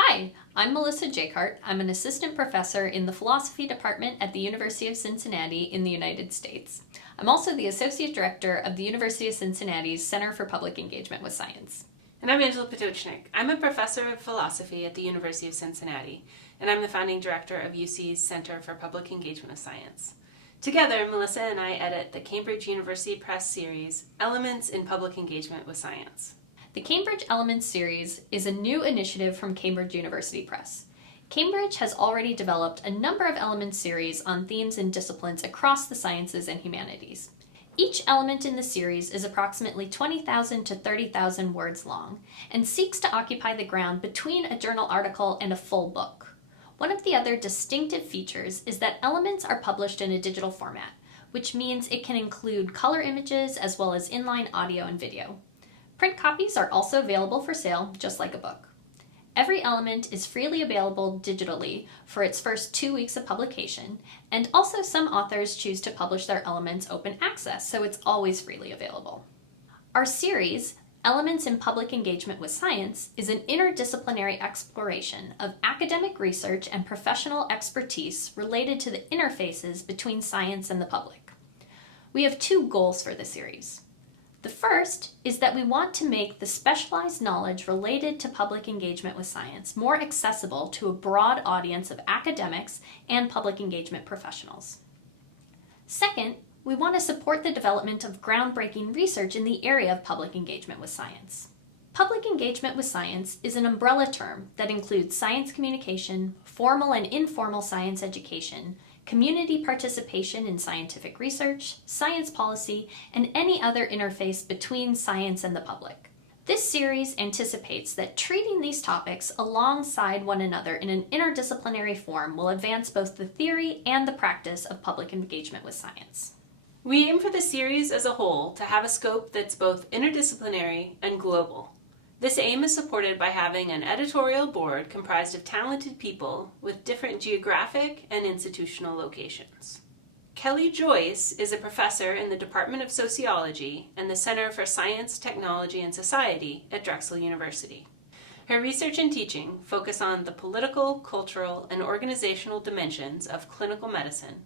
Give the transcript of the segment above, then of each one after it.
Hi, I'm Melissa Jakehart. I'm an assistant professor in the philosophy department at the University of Cincinnati in the United States. I'm also the associate director of the University of Cincinnati's Center for Public Engagement with Science. And I'm Angela Potocznik. I'm a professor of philosophy at the University of Cincinnati, and I'm the founding director of UC's Center for Public Engagement with Science. Together, Melissa and I edit the Cambridge University Press series, Elements in Public Engagement with Science. The Cambridge Elements series is a new initiative from Cambridge University Press. Cambridge has already developed a number of Elements series on themes and disciplines across the sciences and humanities. Each element in the series is approximately 20,000 to 30,000 words long and seeks to occupy the ground between a journal article and a full book. One of the other distinctive features is that elements are published in a digital format, which means it can include color images as well as inline audio and video. Print copies are also available for sale, just like a book. Every element is freely available digitally for its first 2 weeks of publication, and also some authors choose to publish their elements open access, so it's always freely available. Our series, Elements in Public Engagement with Science, is an interdisciplinary exploration of academic research and professional expertise related to the interfaces between science and the public. We have two goals for the series. The first is that we want to make the specialized knowledge related to public engagement with science more accessible to a broad audience of academics and public engagement professionals. Second, we want to support the development of groundbreaking research in the area of public engagement with science. Public engagement with science is an umbrella term that includes science communication, formal and informal science education, community participation in scientific research, science policy, and any other interface between science and the public. This series anticipates that treating these topics alongside one another in an interdisciplinary form will advance both the theory and the practice of public engagement with science. We aim for the series as a whole to have a scope that's both interdisciplinary and global. This aim is supported by having an editorial board comprised of talented people with different geographic and institutional locations. Kelly Joyce is a professor in the Department of Sociology and the Center for Science, Technology, and Society at Drexel University. Her research and teaching focus on the political, cultural, and organizational dimensions of clinical medicine,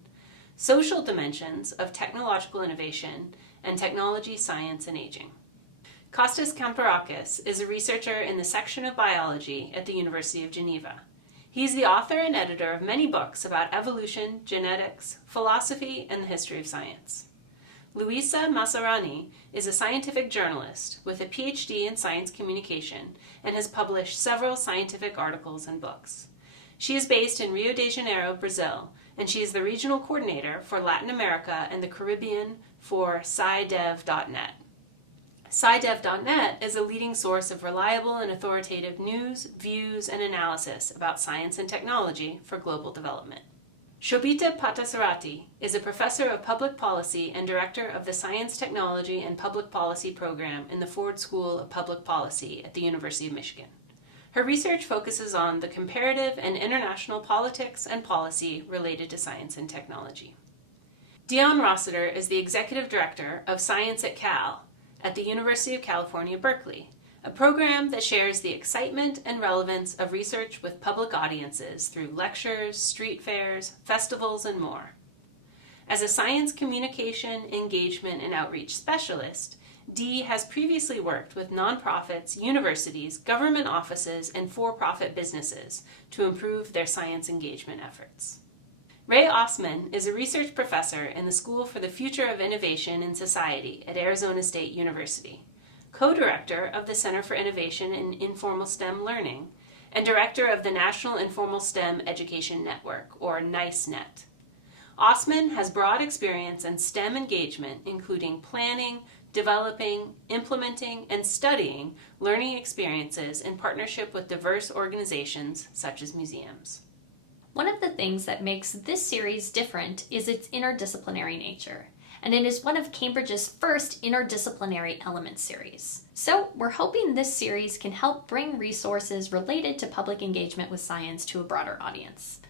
social dimensions of technological innovation, and technology, science, and aging. Kostas Kamparakis is a researcher in the section of biology at the University of Geneva. He's the author and editor of many books about evolution, genetics, philosophy, and the history of science. Luisa Massarani is a scientific journalist with a PhD in science communication and has published several scientific articles and books. She is based in Rio de Janeiro, Brazil, and she is the regional coordinator for Latin America and the Caribbean for SciDev.net. SciDev.net is a leading source of reliable and authoritative news, views, and analysis about science and technology for global development. Shobhita Parthasarathi is a professor of public policy and director of the Science, Technology, and Public Policy program in the Ford School of Public Policy at the University of Michigan. Her research focuses on the comparative and international politics and policy related to science and technology. Dion Rossiter is the executive director of Science at Cal at the University of California, Berkeley, a program that shares the excitement and relevance of research with public audiences through lectures, street fairs, festivals, and more. As a science communication, engagement, and outreach specialist, Dee has previously worked with nonprofits, universities, government offices, and for-profit businesses to improve their science engagement efforts. Ray Osman is a research professor in the School for the Future of Innovation in Society at Arizona State University, co-director of the Center for Innovation in Informal STEM Learning, and director of the National Informal STEM Education Network, or NICE-Net. Osman has broad experience in STEM engagement, including planning, developing, implementing, and studying learning experiences in partnership with diverse organizations such as museums. One of the things that makes this series different is its interdisciplinary nature, and it is one of Cambridge's first interdisciplinary element series. So we're hoping this series can help bring resources related to public engagement with science to a broader audience.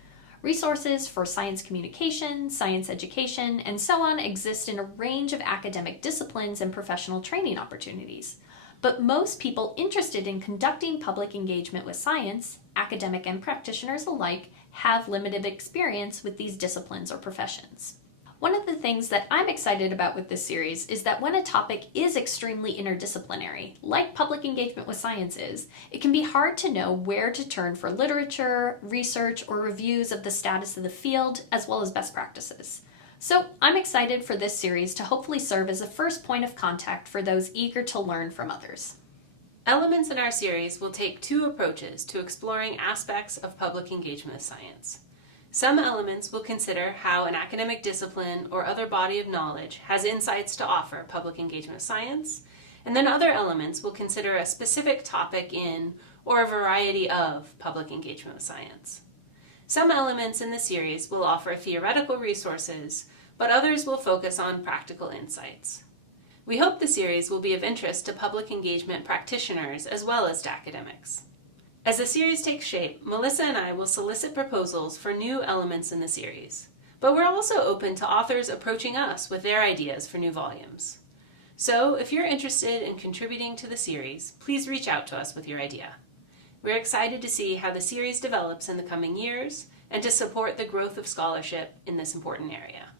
Resources for science communication, science education, and so on exist in a range of academic disciplines and professional training opportunities. But most people interested in conducting public engagement with science academic and practitioners alike have limited experience with these disciplines or professions. One of the things that I'm excited about with this series is that when a topic is extremely interdisciplinary, like public engagement with science is, it can be hard to know where to turn for literature, research, or reviews of the status of the field, as well as best practices. So I'm excited for this series to hopefully serve as a first point of contact for those eager to learn from others. Elements in our series will take two approaches to exploring aspects of public engagement with science. Some elements will consider how an academic discipline or other body of knowledge has insights to offer public engagement with science, and then other elements will consider a specific topic in or a variety of public engagement with science. Some elements in the series will offer theoretical resources, but others will focus on practical insights. We hope the series will be of interest to public engagement practitioners as well as to academics. As the series takes shape, Melissa and I will solicit proposals for new elements in the series, but we're also open to authors approaching us with their ideas for new volumes. So, if you're interested in contributing to the series, please reach out to us with your idea. We're excited to see how the series develops in the coming years and to support the growth of scholarship in this important area.